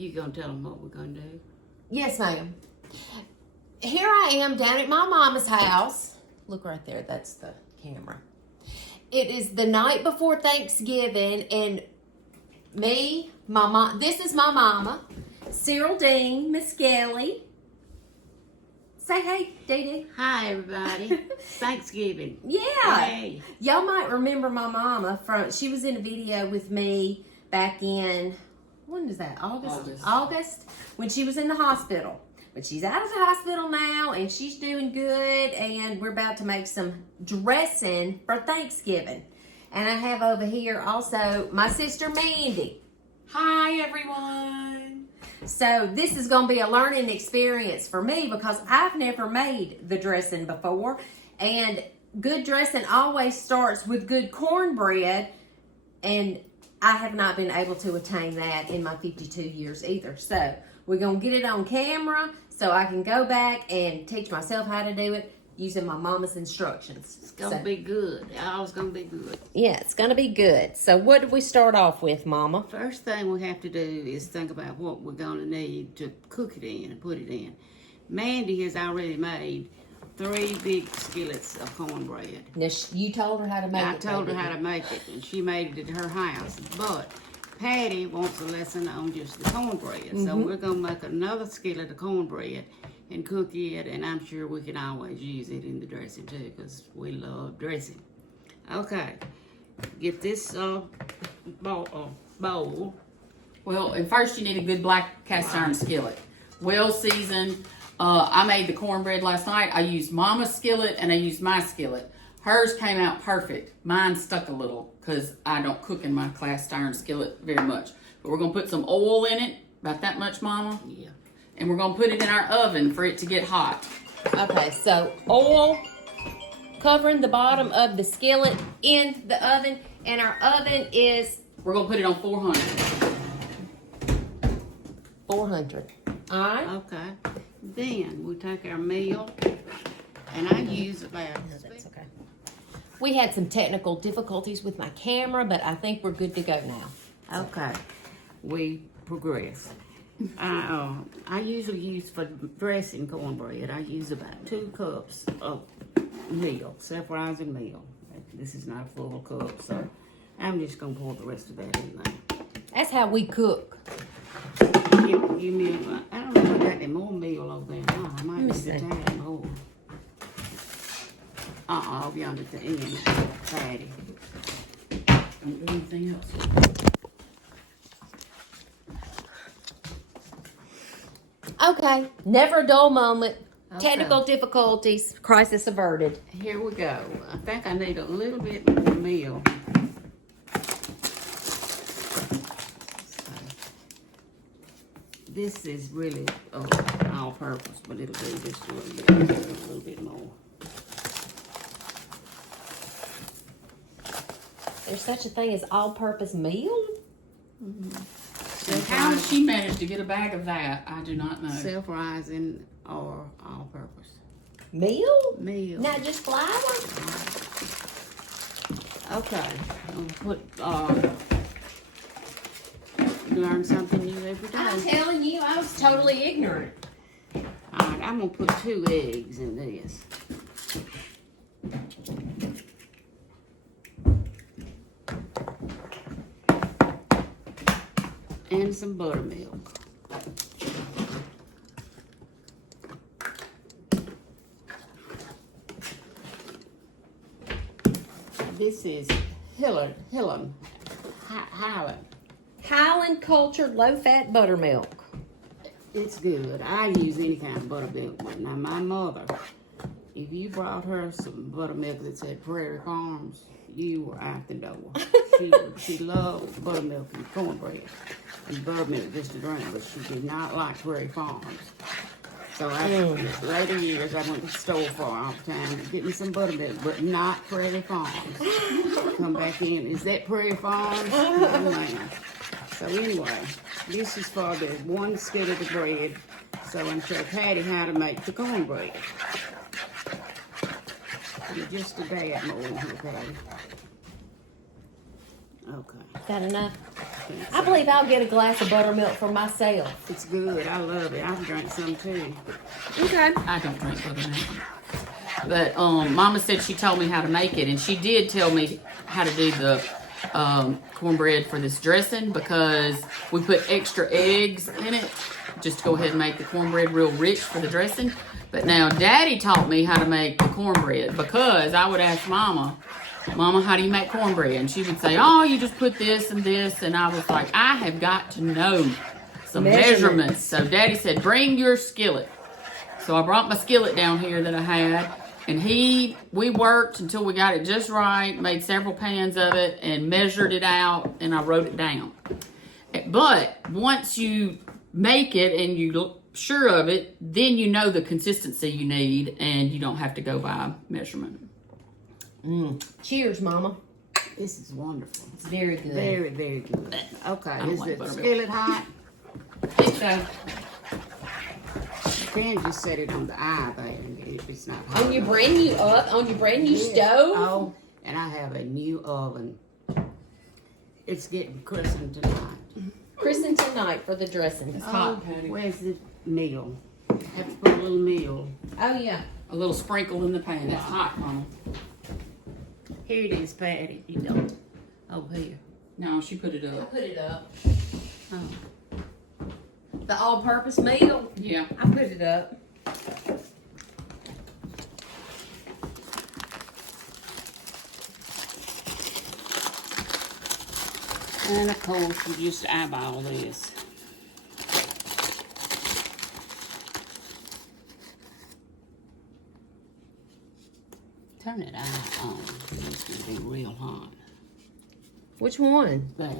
You gonna tell them what we're gonna do? Yes, ma'am. Here I am down at my mama's house. Look right there. That's the camera. It is the night before Thanksgiving, and me, my mom. This is my mama, Cyril Dean, Miss Gelly. Say hey, Dee Dee. Hi, everybody. Thanksgiving. Yeah. Hey. Y'all might remember my mama from. She was in a video with me back in. When is that? August. When she was in the hospital. But she's out of the hospital now, and she's doing good, and we're about to make some dressing for Thanksgiving. And I have over here also my sister Mandy. Hi, everyone. So this is going to be a learning experience for me because I've never made the dressing before. And good dressing always starts with good cornbread, and I have not been able to attain that in my 52 years either. So we're going to get it on camera so I can go back and teach myself how to do it using my mama's instructions. It's gonna be good. All's gonna be good. Yeah, it's going to be good. So what did we start off with, Mama? First thing we have to do is think about what we're gonna need to cook it in and put it in. Mandy has already made 3 big skillets of cornbread. Now, you told her how to make it. I told her how to make it, and she made it at her house. But Patty wants a lesson on just the cornbread. So we're going to make another skillet of cornbread and cook it, and I'm sure we can always use it in the dressing too, because we love dressing. Okay, get this bowl. Well, and first you need a good black cast iron skillet. Well seasoned. I made the cornbread last night. I used Mama's skillet and I used my skillet. Hers came out perfect. Mine stuck a little because I don't cook in my cast iron skillet very much. But we're going to put some oil in it, about that much, Mama. Yeah. And we're going to put it in our oven for it to get hot. Okay, so oil covering the bottom of the skillet in the oven, and our oven is We're going to put it on 400. 400. All right. Okay. Then we take our meal, and I use about. No, that's okay. We had some technical difficulties with my camera, but I think we're good to go now. Okay, we progress. I usually use for dressing cornbread. I use about 2 cups of meal, self-rising meal. This is not a full cup, so I'm just gonna pour the rest of that in there. That's how we cook. Give me, I don't know if I got any more meal over there. No, I might need to add more. I'll be on at the end, Patty. Don't do anything else. Okay, never a dull moment. Okay. Technical difficulties, crisis averted. Here we go. I think I need a little bit more meal. This is really all purpose, but it'll do just a little bit more. There's such a thing as all-purpose meal? And how did she manage to get a bag of that? I do not know. Self-rising or all-purpose. Meal? Meal. Not just flour? Okay. I'm gonna put, you learn something new every day. I'm telling you, I was totally ignorant. Alright, I'm gonna put 2 eggs in this. And some buttermilk. This is Highland. Highland cultured low-fat buttermilk. It's good. I use any kind of buttermilk. But now my mother, if you brought her some buttermilk that said Prairie Farms, you were out the door. She loved buttermilk and cornbread. And buttermilk just to drink, but she did not like Prairie Farms. So later years, I went to the store for her all the time to get me some buttermilk, but not Prairie Farms. Come back in, is that Prairie Farms? Oh, man. So anyway, this is for the 1 skillet of bread. So I'm show Patty how to make the cornbread. Just a dab more in here, Patty. Okay. Is that enough? Thanks. I believe I'll get a glass of buttermilk for myself. It's good. I love it. I've drank some too. Okay. I don't drink buttermilk. But Mama said she told me how to make it, and she did tell me how to do the cornbread for this dressing because we put extra eggs in it just to go ahead and make the cornbread real rich for the dressing. But now Daddy taught me how to make the cornbread because I would ask Mama, how do you make cornbread? And she would say, oh, you just put this and this. And I was like, I have got to know some measurements. So Daddy said, bring your skillet. So I brought my skillet down here that I had. And we worked until we got it just right, made several pans of it, and measured it out, and I wrote it down. But once you make it and you look sure of it, then you know the consistency you need, and you don't have to go by measurement. Cheers, Mama. This is wonderful. It's very good. Very, very good. Okay, don't is like the buttermilk. skillet hot? So, You can just set it on the eye there if it's not hot. On your brand new stove? Oh, and I have a new oven. It's getting christened tonight. Christened tonight for the dressing. it's hot, Patty. Where's the meal? Have to put a little meal. Oh, yeah. A little sprinkle in the pan. It's hot, Mama. Here it is, Patty. You don't. Over here. No, she put it up. Put it up. Oh. The all-purpose meal? Yeah. I put it up. And of course, you just eyeball this. Turn it on. It's gonna be real hot. Which one? That.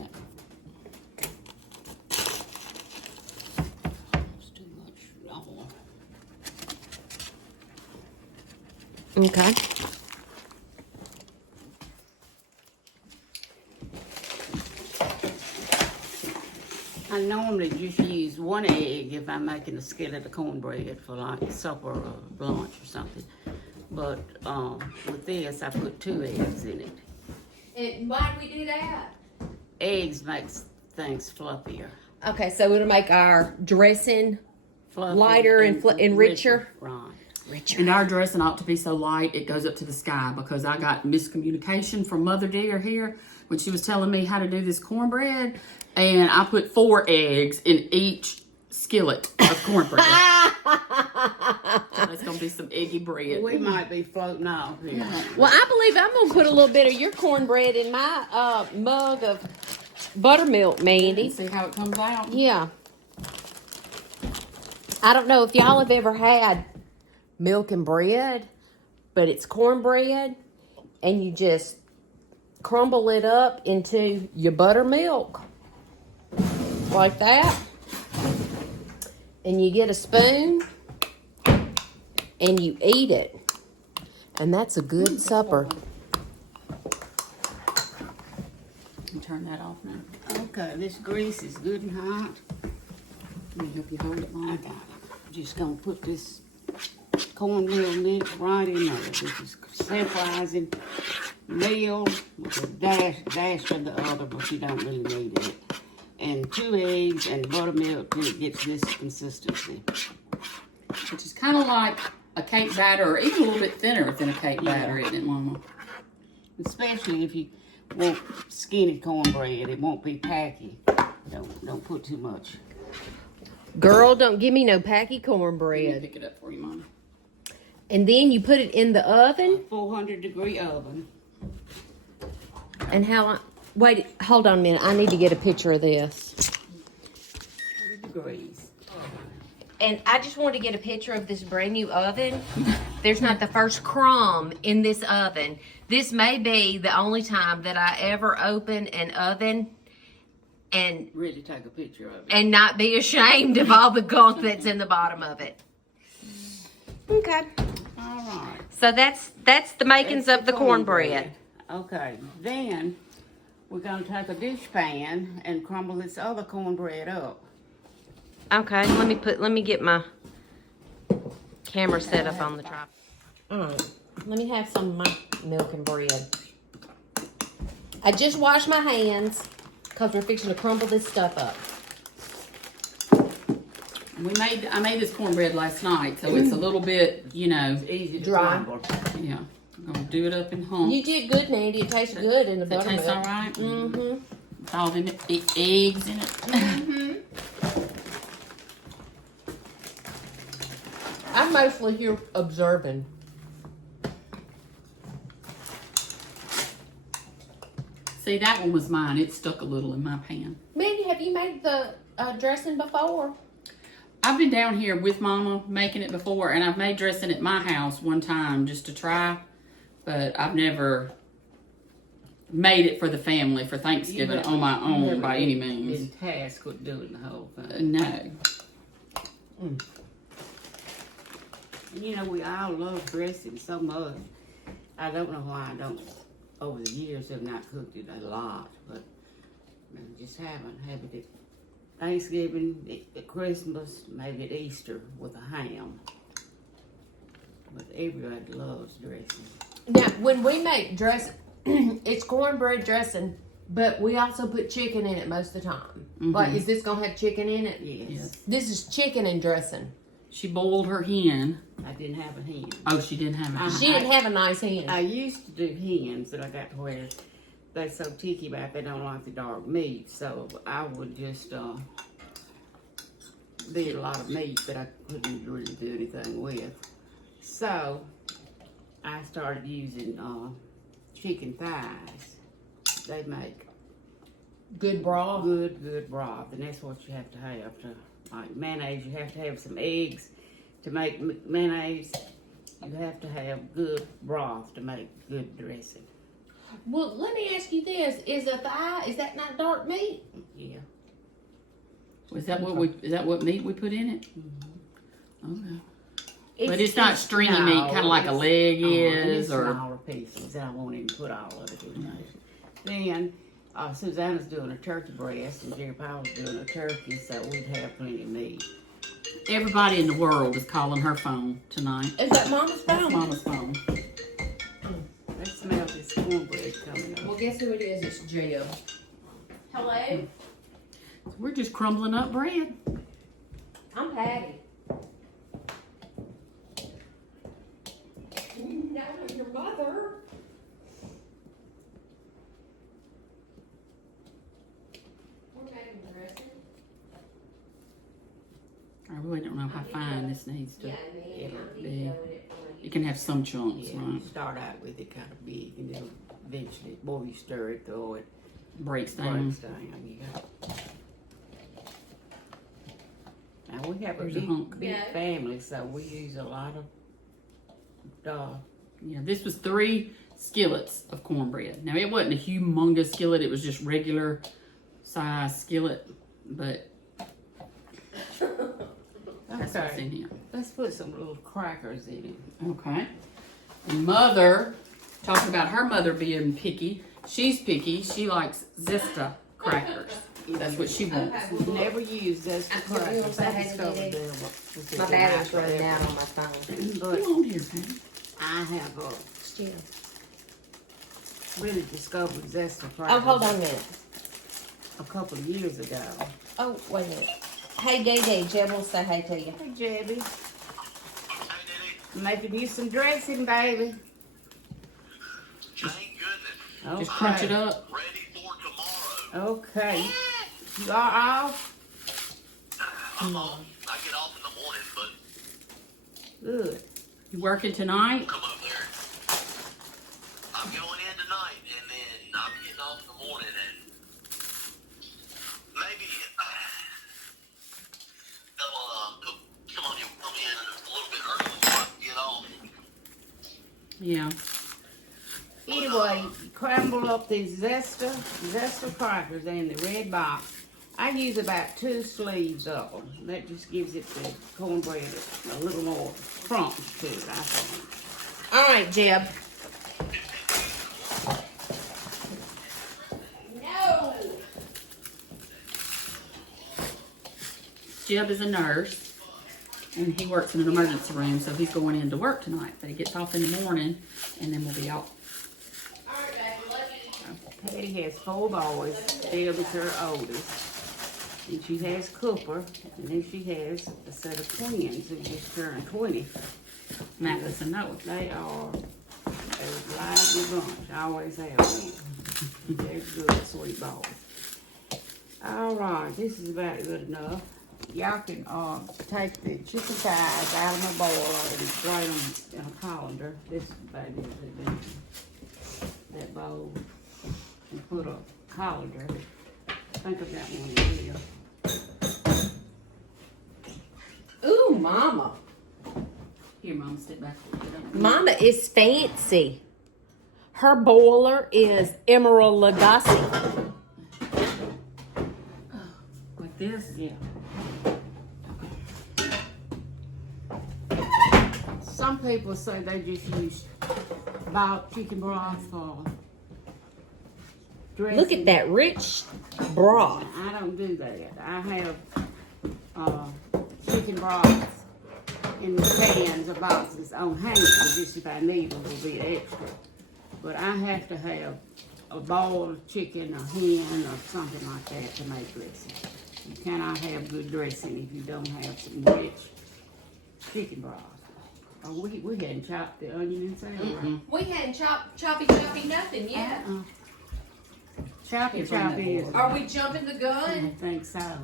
It's too much oil. Okay. I normally just use one egg if I'm making a skillet of cornbread for like supper or lunch or something. But with this, I put 2 eggs in it. And why do we do that? Eggs makes things fluffier. Okay, so it'll make our dressing Fluffy lighter and richer. Right. Richer. And our dressing ought to be so light it goes up to the sky because I got miscommunication from Mother Dear here when she was telling me how to do this cornbread. And I put 4 eggs in each skillet of cornbread. So that's going to be some eggy bread. We might be floating off here. Well, I believe I'm going to put a little bit of your cornbread in my mug of buttermilk, Mandy. See how it comes out. Yeah. I don't know if y'all have ever had milk and bread, but it's cornbread, and you just crumble it up into your buttermilk. Like that. And you get a spoon, and you eat it. And that's a good supper. And turn that off now. Okay, this grease is good and hot. Let me help you hold it, I Mom. got it. Just gonna put this cornmeal mix right in there. This is self-rising meal with a dash of the other, but you don't really need it. And 2 eggs and buttermilk till it gets this consistency. Which is kind of like a cake batter, or even a little bit thinner than a cake batter, isn't it, Mama? Especially if you want skinny cornbread, it won't be tacky. Don't put too much. Girl, don't give me no packy Let me cornbread. pick it up for you, Mom. And then you put it in the oven. 400-degree oven. And how long? Wait, hold on a minute. I need to get a picture of this. 100 degrees. And I just want to get a picture of this brand new oven. There's not the first crumb in this oven. This may be the only time that I ever open an oven and Really take a picture of it. and not be ashamed of all the gunk that's in the bottom of it. Okay. All right. So that's the makings That's of the cornbread. Okay, then we're gonna take a dish pan and crumble this other cornbread up. Okay, let me get my camera set up on the tripod. Alright, let me have some of my milk and bread. I just washed my hands because we're fixing to crumble this stuff up. I made this cornbread last night, so it's a little bit, you know, It's easy to Dry. crumble. yeah. I'm gonna do it up in humps. You did good, Mandy. It tastes good in the Does it buttermilk. taste all right? Mm-hmm. It's all in it, the eggs in it. Mm-hmm. I'm mostly here observing. See, that one was mine. It stuck a little in my pan. Mandy, have you made the dressing before? I've been down here with Mama making it before, and I've made dressing at my house one time just to try, but I've never made it for the family for Thanksgiving on my own by any means. Been tasked with doing the whole thing. No. And you know, we all love dressing so much. I don't know why I don't, over the years, have not cooked it a lot, but I just haven't. Have it at Thanksgiving, at Christmas, maybe at Easter with a ham. But everybody loves dressing. Now, when we make dressing, it's cornbread dressing, but we also put chicken in it most of the time. Mhm. Like, is this going to have chicken in it? Yes. This is chicken and dressing. She boiled her hen. I didn't have a hen. Oh, she didn't have it. She didn't have a nice hen. I used to do hens, and I got to where they're so picky about they don't like the dark meat. So I would just did a lot of meat that I couldn't really do anything with. So I started using chicken thighs. They make Good broth. good broth, and that's what you have to have to like mayonnaise. You have to have some eggs to make mayonnaise. You have to have good broth to make good dressing. Well, let me ask you this: is a thigh? Is that not dark meat? Yeah. Is that what meat we put in it? Okay. But it's not stringy no, meat, kind of like a leg is, it's or smaller pieces, and I won't even put all of it in there. Then Susanna's doing a turkey breast, and Jerry Powell's doing a turkey, so we'd have plenty of meat. everybody in the world is calling her phone tonight. Is that Mama's That's phone? Mama's phone. Let's smell this cornbread coming Well, up. guess who it is? It's Jill. Hello, We're just crumbling up bread. I'm Patty. No, I'm your mother. We're making dressing. I really don't know how fine this needs to. Yeah, man, I'm be. doing it for you. You can have some chunks, Yeah, right? you start out with it kind of big, and then eventually, the more you stir it, throw it, Breaks down. breaks down. You got. Now we have a There's a hunk. big Yeah. family, so we use a lot of Yeah, this was 3 skillets of cornbread. Now it wasn't a humongous skillet; it was just regular size skillet. But that's what's in here. Let's put some little crackers in it. Okay. And Mother, talking about her mother being picky. She's picky. She likes Zesta crackers. That's what she wants. We've never used those for crackers. I discovered them. My battery's running out on my phone. But Come on here, Patty. I have Still. really discovered zest for crackers. Oh, hold on a minute. A couple of years ago. Oh, wait a minute. Hey, Dee, Jeb will say hey to you. Hey, Jebby. Making you some dressing, baby. Thank goodness. Okay. Just crunch it up. Ready for tomorrow. Okay. You are off? I'm off. I get off in the morning, but Good. You working tonight? come up there. I'm going in tonight, and then I'm getting off in the morning, and maybe come on, you come in a little bit early so I can get off. Yeah. Anyway, crumble up these Zesta crackers in the red box. I use about 2 sleeves of them. That just gives it the cornbread a little more crunch to it, I think. All right, Jeb. No. Jeb is a nurse, and he works in an emergency room, so he's going into work tonight. But he gets off in the morning, and then we'll be out. All right, baby. Love you. Patty has 4 boys. Debbie's her oldest. And she has Cooper. And then she has a set of twins who just turned 20. Mathis and Noah. They are a lively bunch. I always have been. They're good, sweet boys. All right, this is about good enough. Y'all can take the chicken thighs out of my bowl and drain them in a colander. This is about it. That bowl. And put a colander. I think I've got one in here. Ooh, Mama. Here, Mom, sit back. Mama is fancy. Her boiler is Emerald Lagasse. Like this? Yeah. Some people say they just use bought chicken broth for dressing. Look at that rich broth. I don't do that. I have chicken broth in the cans or boxes on hand, just if I need a little bit extra. But I have to have a boiled chicken, a hen, or something like that to make dressing. You cannot have good dressing if you don't have some rich chicken broth. Oh, we hadn't chopped the onion and celery. We hadn't choppy nothing yet. Choppy is. Are we jumping the I gun? think so.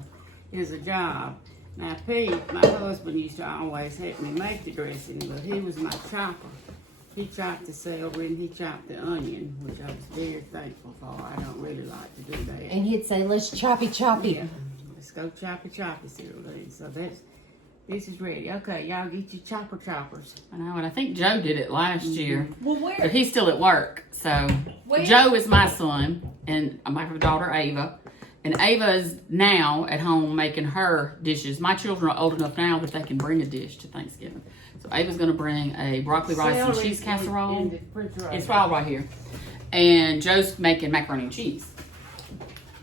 Is a job. Now, Pete, my husband used to always help me make the dressing, but he was my chopper. He chopped the celery and he chopped the onion, which I was very thankful for. I don't really like to do that. And he'd say, let's choppy. Yeah, let's go choppy, Cyril. So this is ready. Okay, y'all get your choppers. I know, and I think Joe did it last year. Well, where? But he's still at work. So Where? Joe is my son, and my daughter Ava. And Ava is now at home making her dishes. My children are old enough now that they can bring a dish to Thanksgiving. So Ava's going to bring a broccoli, rice, and cheese casserole. It's all right here. And Joe's making macaroni and cheese.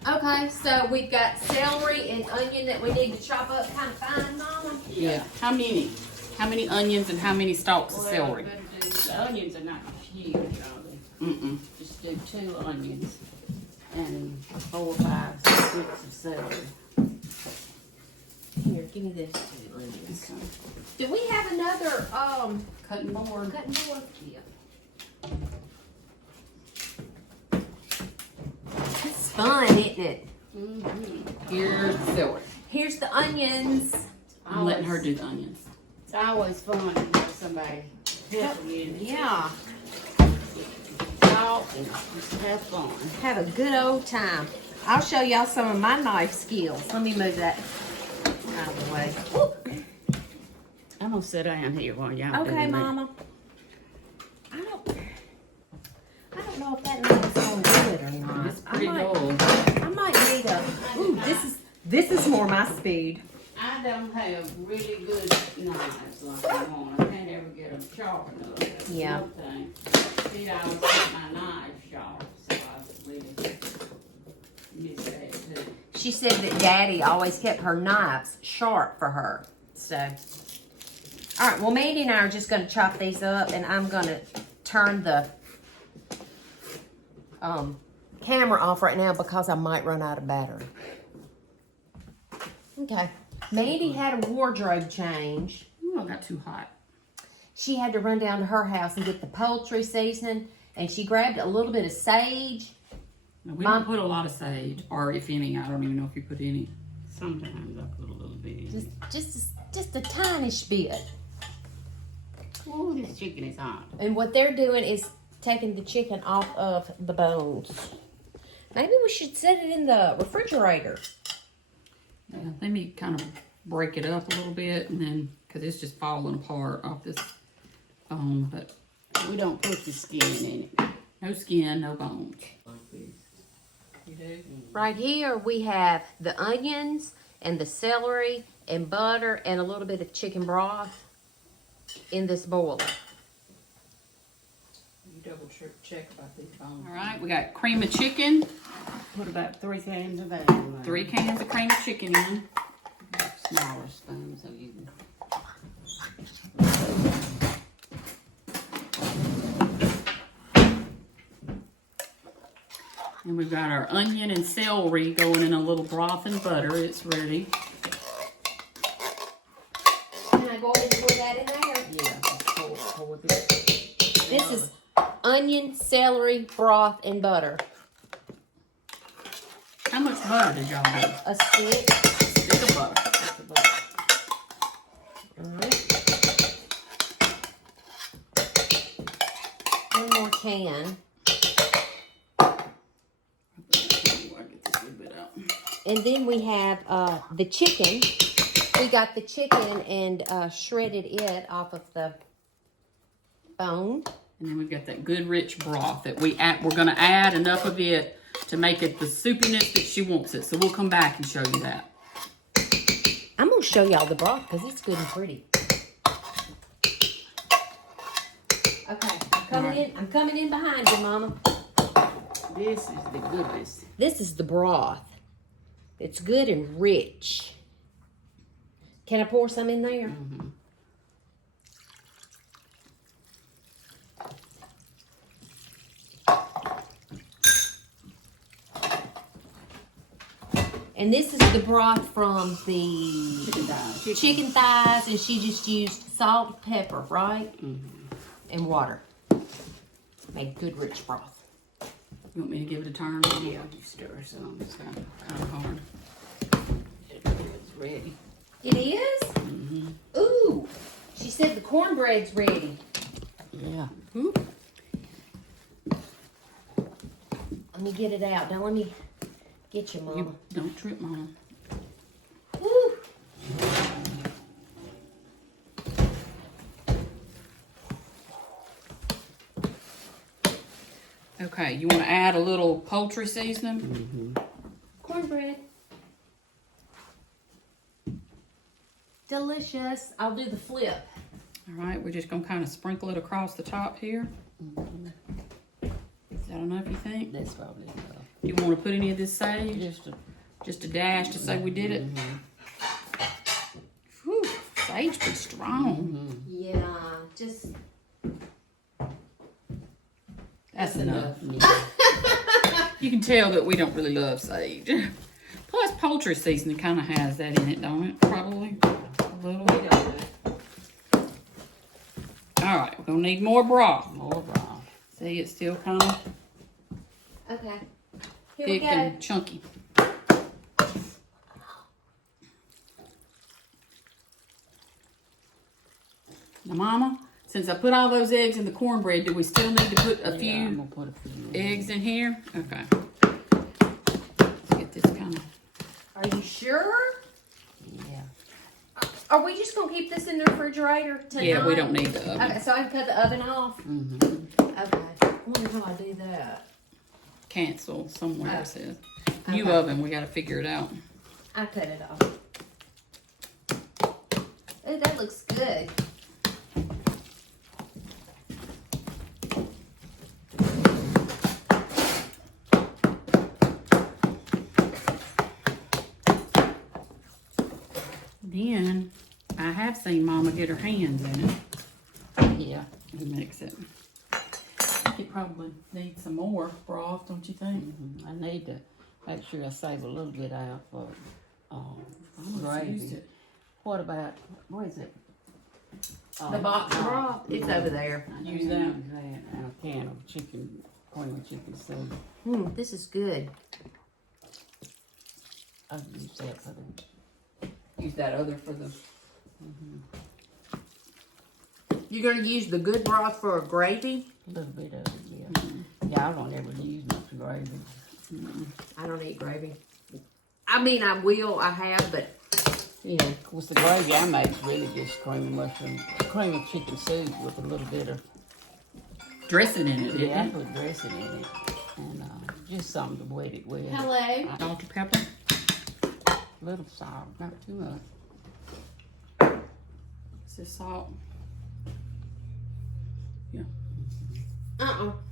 Okay, so we've got celery and onion that we need to chop up kind of fine, Mama. Yeah. How many? How many onions and how many stalks of celery? The onions are not huge, are they? Mm-mm. Just do 2 onions and 4 or 5 sticks of celery. Here, give me this 2 onions. Do we have another Cutting board. cutting board? Yeah. It's fun, isn't it? Here's the celery. Here's the onions. I'm letting her do the onions. It's always fun to have somebody helping you. Yeah. Talk and just have fun. Have a good old time. I'll show y'all some of my knife skills. Let me move that out of the way. Whoop. I'm gonna sit down here while y'all do Okay, that. Mama. I don't know if that knife's all good or not. It's pretty dull. I might need a. Ooh, this is more my speed. I don't have really good knives like I want. I can't ever get them sharp enough. That's Yeah. one thing. See, I always get my knives sharp, so I really miss that too. She said that Daddy always kept her knives sharp for her. So, all right. Well, Mandy and I are just going to chop these up, and I'm going to turn the camera off right now because I might run out of battery. Okay. Mandy had a wardrobe change. Ooh, I got too hot. She had to run down to her house and get the poultry seasoning, and she grabbed a little bit of sage. No, we don't put a lot of sage, or if any, I don't even know if you put any. Sometimes I put a little bit in. Just a tinish bit. Ooh, this chicken is hot. And what they're doing is taking the chicken off of the bones. Maybe we should set it in the refrigerator. Yeah, let me kind of break it up a little bit, and then because it's just falling apart off this bone. But We don't put the skin in it. no skin, no bones. Like this. You do? Right here we have the onions and the celery and butter and a little bit of chicken broth in this boiler. You double check about these bones. All right, we got cream of chicken. Put about 3 cans of that in there. 3 cans of cream of chicken in. Smaller spoon so you can. And we've got our onion and celery going in a little broth and butter. It's ready. Can I go ahead and pour that in there? Yeah, just pour this. This is onion, celery, broth, and butter. How much butter did y'all do? A stick. Stick of butter. Just the butter. Alright. One more can. And then we have the chicken. We got the chicken and shredded it off of the bone. And then we've got that good rich broth that we're going to add enough of it to make it the soupiness that she wants it. So we'll come back and show you that. I'm going to show y'all the broth because it's good and pretty. Okay, I'm coming in behind you, Mama. This is the goodness. This is the broth. It's good and rich. Can I pour some in there? Mm-hmm. And this is the broth from the chicken thighs, and she just used salt, pepper, right? And water. Make good rich broth. You want me to give it a turn? Yeah, you stir some. It's kind of hard. It's ready. It is? Ooh, she said the cornbread's ready. Yeah. Let me get it out. Now let me get you, Mama. You don't trip, Mama. Woo. Okay, you want to add a little poultry seasoning? Cornbread. Delicious. I'll do the flip. All right, we're just going to kind of sprinkle it across the top here. Is that enough, you think? That's probably enough. Do you want to put any of this sage? Just Just a dash to say we did it? Whew, sage pretty strong. Yeah, just... That's enough. Yeah. You can tell that we don't really love sage. Plus, poultry seasoning kind of has that in it, don't it? Probably a little bit. All right, we're gonna need more broth. More broth. See, it's still kind of Okay. Here we thick go. and chunky. Now, Mama, since I put all those eggs in the cornbread, do we still need to put a I'm few gonna put a few eggs in here? Okay. Let's get this kind of. Are you sure? Yeah. Are we just going to keep this in the refrigerator tonight? Yeah, we don't need the oven. Okay, so I can cut the oven off? Okay. I wonder how I do that. Cancel somewhere it says. New Okay. oven, we got to figure it out. I cut it off. Oh, that looks good. Then, I have seen Mama get her hands in it. Yeah. To mix it. I think it probably needs some more broth, don't you think? I need to make sure I save a little bit out for Used gravy. it. What about, what is it? The box of broth, it's over there. Use that. And a can of chicken, cream of chicken soup. This is good. I'll use that for the, Use that other for the. You're going to use the good broth for a gravy? little bit of it, yeah. Yeah, I don't ever use much gravy. I don't eat gravy. I mean, I will, I have, but You know, of course, the gravy I make is really just cream of mushroom, cream of chicken soup with a little bit of, Dressing in it, yeah, I didn't it? put dressing in it. And just something to wet it with. hello. Dr. Pepper. A little salt, not too much. Is this salt?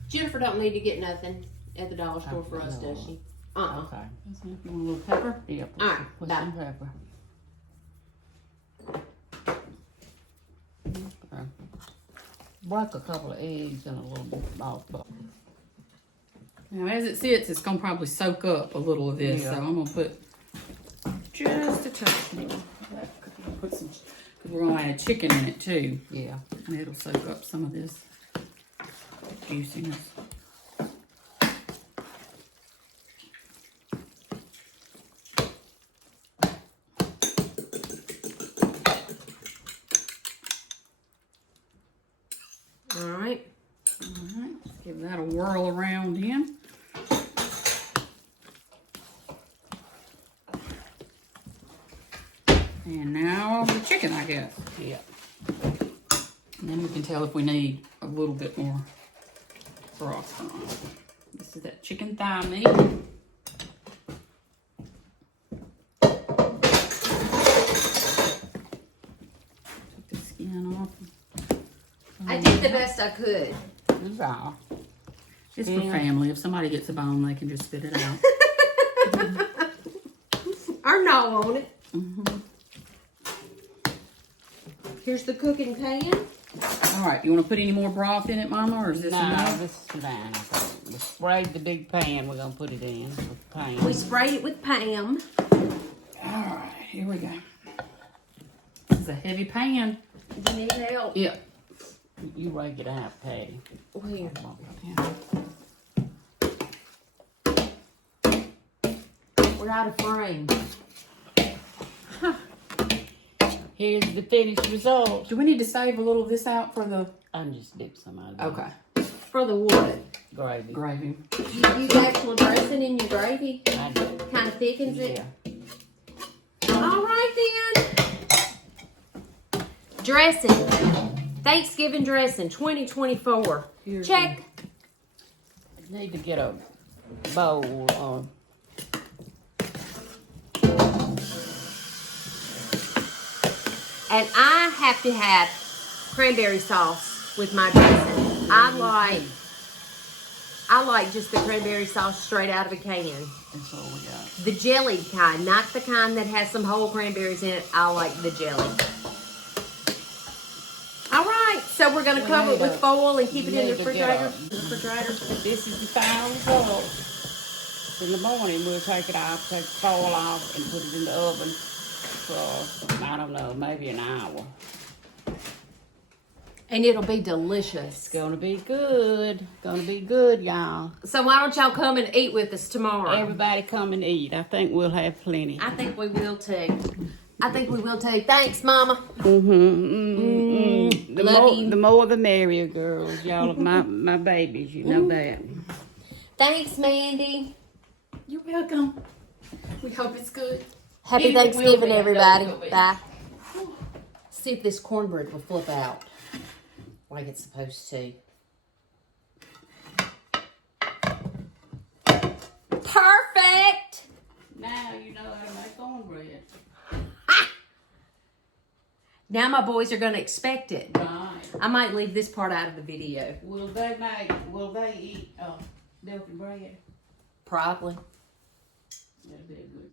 Jennifer don't need to get nothing at the dollar store for us, does she? Okay. You want a little pepper? Yeah, All right, put bye. some pepper. Okay. Break a couple of eggs in a little bit of salt. Now, as it sits, it's gonna probably soak up a little of this, Yeah. so I'm gonna put just a touch more. Put some, because we're gonna add chicken in it too, Yeah. and it'll soak up some of this juiciness. All right. All right, let's give that a whirl around in. And now the chicken, I guess. Yeah. And then we can tell if we need a little bit more broth on. This is that chicken thigh meat. Took the skin off. I did the best I could. That's all. It's for family. If somebody gets a bone, they can just spit it out. Or gnaw on it. Mm-hmm. Here's the cooking pan. All right, you want to put any more broth in it, Mama, or is this No, enough? this is fine. I think. We sprayed the big pan. We're gonna put it in with pan. We sprayed it with Pam. All right, here we go. This is a heavy pan. You need help? Yeah. You rake it out, Patty. Where? We're out of frame. Here's the finished result. Do we need to save a little of this out for the I can just dip some out of okay For the wood. gravy. gravy? You use actual dressing in your gravy? I do. Kind of thickens it? Yeah. All right then. Dressing. Thanksgiving dressing 2024. Here's Check. Need to get a bowl or And I have to have cranberry sauce with my dressing. I like just the cranberry sauce straight out of a can. that's all we got. The jellied kind, not the kind that has some whole cranberries in it. I like the jelly. All right, so we're gonna cover it with foil and keep it in the refrigerator. This is the final result. In the morning, we'll take it off, take the foil off, and put it in the oven for, I don't know, maybe an hour. And it'll be delicious. It's gonna be good. Gonna be good, y'all. So why don't y'all come and eat with us tomorrow? Everybody come and eat. I think we'll have plenty. I think we will too. Thanks, Mama. The more the merrier, girls. Y'all are my babies, you know that. Thanks, Mandy. You're welcome. We hope it's good. Happy It will Thanksgiving, be. everybody. It will be. Bye. See if this cornbread will flip out like it's supposed to. Perfect. Now you know how to make cornbread. Now my boys are going to expect it. Right. I might leave this part out of the video. Will they eat milk and bread? Probably. That'll be a good